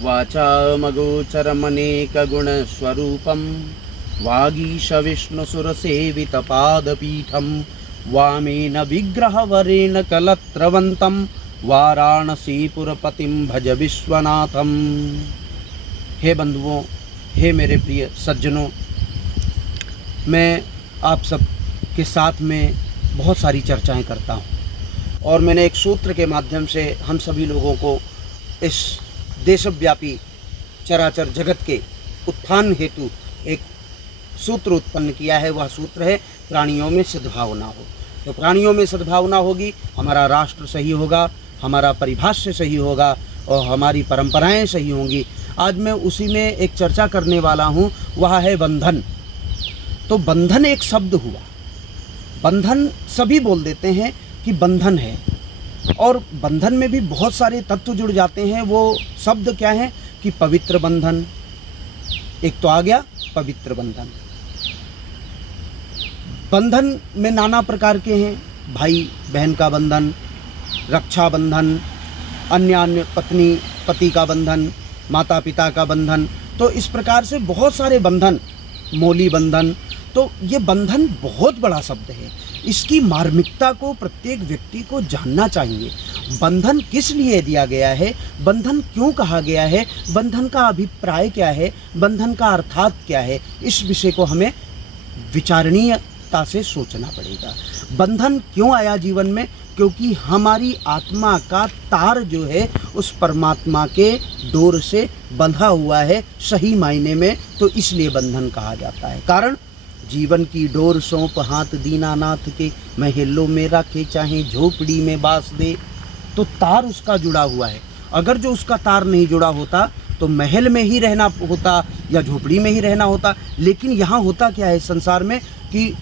वाचामगोचरमनेकगुणस्वरूपं वागीशविष्णुसुरसेवितपादपीठं women विग्रहवरेण कलत्रवन्तं वाराणसीपुरपतिं भज विश्वनाथम। हे बंधुओं, हे मेरे प्रिय सज्जनों, मैं आप सब के साथ में बहुत सारी चर्चाएं करता हूं और मैंने एक सूत्र के माध्यम से हम सभी लोगों को इस देशव्यापी चराचर जगत के उत्थान हेतु एक सूत्र उत्पन्न किया है। वह सूत्र है प्राणियों में सद्भावना हो। तो प्राणियों में सद्भावना होगी, हमारा राष्ट्र सही होगा, हमारा परिभाष्य सही होगा और हमारी परंपराएं सही होंगी। आज मैं उसी में एक चर्चा करने वाला हूं, वह है बंधन। तो बंधन एक शब्द हुआ। बंधन सभी बोल देते हैं कि बंधन है, और बंधन में भी बहुत सारे तत्व जुड़ जाते हैं। वो शब्द क्या है कि पवित्र बंधन, एक तो आ गया पवित्र बंधन। बंधन में नाना प्रकार के हैं, भाई बहन का बंधन, रक्षा बंधन, अन्य पत्नी पति का बंधन, माता पिता का बंधन। तो इस प्रकार से बहुत सारे बंधन, मौली बंधन। तो ये बंधन बहुत बड़ा शब्द है, इसकी मार्मिकता को प्रत्येक व्यक्ति को जानना चाहिए। बंधन किस लिए दिया गया है, बंधन क्यों कहा गया है, बंधन का अभिप्राय क्या है, बंधन का अर्थात क्या है, इस विषय को हमें विचारणीयता से सोचना पड़ेगा। बंधन क्यों आया जीवन में? क्योंकि हमारी आत्मा का तार जो है उस परमात्मा के डोर से बंधा हुआ है सही मायने में, तो इसलिए बंधन कहा जाता है। कारण जीवन की डोर सौंप हाथ दीनानाथ के, महलों में रखे चाहे झोपड़ी में बास दे। तो तार उसका जुड़ा हुआ है। अगर जो उसका तार नहीं जुड़ा होता तो महल में ही रहना होता या झोपड़ी में ही रहना होता। लेकिन यहाँ होता क्या है संसार में कि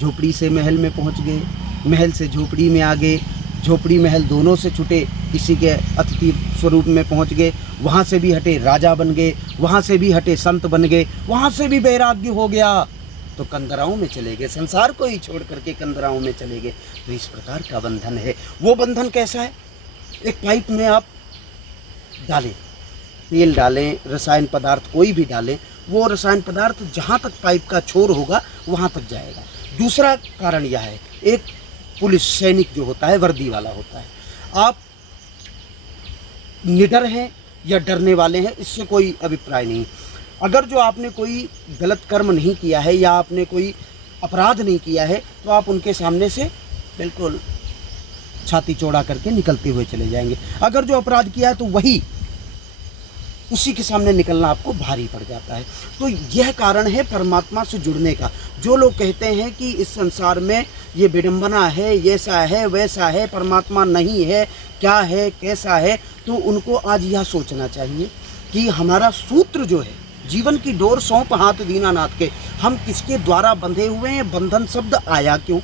झोपड़ी से महल में पहुँच गए, महल से झोपड़ी में आ गए, झोपड़ी महल दोनों से छूटे, किसी के अतिथि स्वरूप में पहुँच गए, वहाँ से भी हटे राजा बन गए, वहाँ से भी हटे संत बन गए, वहाँ से भी वैराग्य हो गया तो कंदराओं में चले गए, संसार को ही छोड़ करके कंदराओं में चले गए। तो इस प्रकार का बंधन है। वो बंधन कैसा है? एक पाइप में आप डालें, तेल डालें, रसायन पदार्थ कोई भी डालें, वो रसायन पदार्थ जहाँ तक पाइप का छोर होगा वहाँ तक जाएगा। दूसरा कारण यह है, एक पुलिस सैनिक जो होता है वर्दी वाला होता है, आप निडर हैं या डरने वाले हैं, इससे कोई अभिप्राय नहीं। अगर जो आपने कोई गलत कर्म नहीं किया है या आपने कोई अपराध नहीं किया है तो आप उनके सामने से बिल्कुल छाती चौड़ा करके निकलते हुए चले जाएंगे। अगर जो अपराध किया है तो वही उसी के सामने निकलना आपको भारी पड़ जाता है। तो यह कारण है परमात्मा से जुड़ने का। जो लोग कहते हैं कि इस संसार में ये विडंबना है, ये ऐसा है वैसा है, परमात्मा नहीं है, क्या है कैसा है, तो उनको आज यह सोचना चाहिए कि हमारा सूत्र जो है, जीवन की डोर सौंप हाथ दीनानाथ के, हम किसके द्वारा बंधे हुए हैं? बंधन शब्द आया क्यों?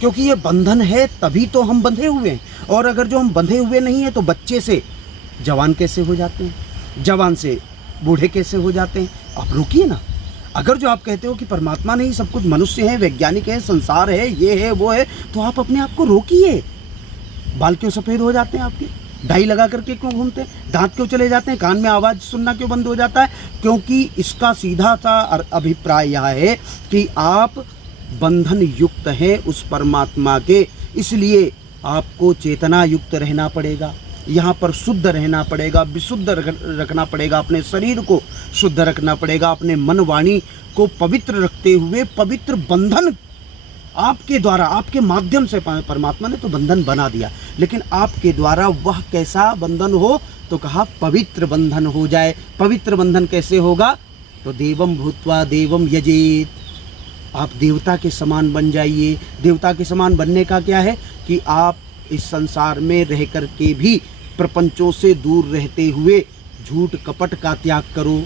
क्योंकि ये बंधन है तभी तो हम बंधे हुए हैं। और अगर जो हम बंधे हुए नहीं हैं तो बच्चे से जवान कैसे हो जाते हैं, जवान से बूढ़े कैसे हो जाते हैं? आप रोकिए ना। अगर जो आप कहते हो कि परमात्मा नहीं, सब कुछ मनुष्य है, वैज्ञानिक है, संसार है, ये है वो है, तो आप अपने आप को रोकिए। बाल क्यों सफ़ेद हो जाते हैं आपके? डाई लगा करके क्यों घूमते हैं? दांत क्यों चले जाते हैं? कान में आवाज़ सुनना क्यों बंद हो जाता है? क्योंकि इसका सीधा सा अभिप्राय यह है कि आप बंधन युक्त हैं उस परमात्मा के, इसलिए आपको चेतना युक्त रहना पड़ेगा। यहाँ पर शुद्ध रहना पड़ेगा, विशुद्ध रखना पड़ेगा, अपने शरीर को शुद्ध रखना पड़ेगा, अपने मन वाणी को पवित्र रखते हुए पवित्र बंधन आपके द्वारा, आपके माध्यम से, परमात्मा ने तो बंधन बना दिया, लेकिन आपके द्वारा वह कैसा बंधन हो? तो कहा पवित्र बंधन हो जाए। पवित्र बंधन कैसे होगा? तो देवम भूत्वा देवम यजेत, आप देवता के समान बन जाइए। देवता के समान बनने का क्या है कि आप इस संसार में रह कर के भी प्रपंचों से दूर रहते हुए झूठ कपट का त्याग करो।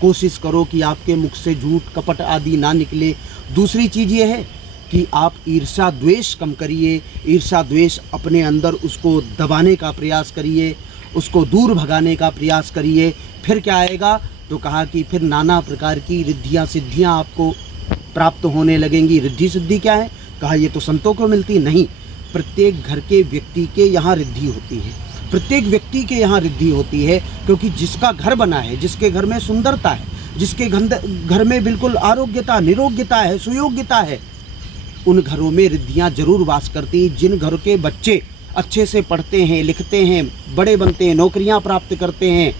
कोशिश करो कि आपके मुख से झूठ कपट आदि ना निकले। दूसरी चीज़ ये है कि आप ईर्ष्या द्वेष कम करिए। ईर्ष्या द्वेष अपने अंदर उसको दबाने का प्रयास करिए, उसको दूर भगाने का प्रयास करिए। फिर क्या आएगा? तो कहा कि फिर नाना प्रकार की रिद्धियाँ सिद्धियाँ आपको प्राप्त होने लगेंगी। रिद्धि सिद्धि क्या है? कहा ये तो संतों को मिलती नहीं, प्रत्येक घर के व्यक्ति के यहाँ रिद्धि होती है। प्रत्येक व्यक्ति के यहाँ रिद्धि होती है, क्योंकि जिसका घर बना है, जिसके घर में सुंदरता है, जिसके घर में बिल्कुल आरोग्यता, निरोग्यता है, सुयोग्यता है, उन घरों में रिद्धियाँ जरूर वास करती हैं। जिन घर के बच्चे अच्छे से पढ़ते हैं, लिखते हैं, बड़े बनते हैं, नौकरियाँ प्राप्त करते हैं,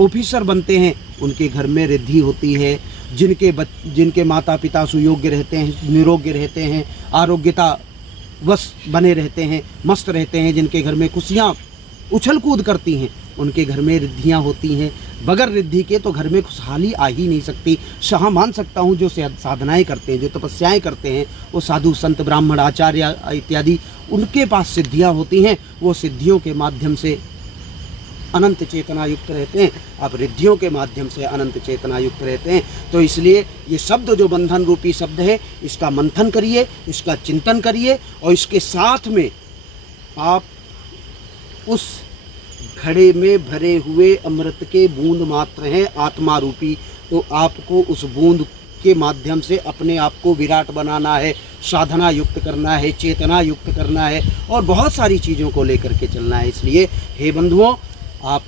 ऑफिसर बनते हैं, उनके घर में रिद्धि होती है। जिनके माता पिता सुयोग्य रहते हैं, निरोग्य रहते हैं, आरोग्यता वश बने रहते हैं, मस्त रहते हैं, जिनके घर में खुशियाँ उछल कूद करती हैं, उनके घर में रिद्धियाँ होती हैं। बगैर रिद्धि के तो घर में खुशहाली आ ही नहीं सकती। शाह मान सकता हूँ जो साधनाएं करते हैं, जो तपस्याएं करते हैं, वो साधु संत ब्राह्मण आचार्य इत्यादि, उनके पास सिद्धियाँ होती हैं। वो सिद्धियों के माध्यम से अनंत चेतना युक्त रहते हैं, आप रिद्धियों के माध्यम से अनंत चेतना युक्त रहते हैं। तो इसलिए ये शब्द जो बंधन रूपी शब्द है, इसका मंथन करिए, इसका चिंतन करिए, और इसके साथ में आप उस घड़े में भरे हुए अमृत के बूंद मात्र हैं आत्मा रूपी, तो आपको उस बूंद के माध्यम से अपने आप को विराट बनाना है, साधना युक्त करना है, चेतना युक्त करना है, और बहुत सारी चीज़ों को लेकर के चलना है। इसलिए हे बंधुओं, आप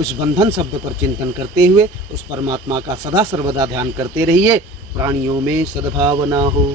उस बंधन शब्द पर चिंतन करते हुए उस परमात्मा का सदा सर्वदा ध्यान करते रहिए। प्राणियों में सद्भावना हो।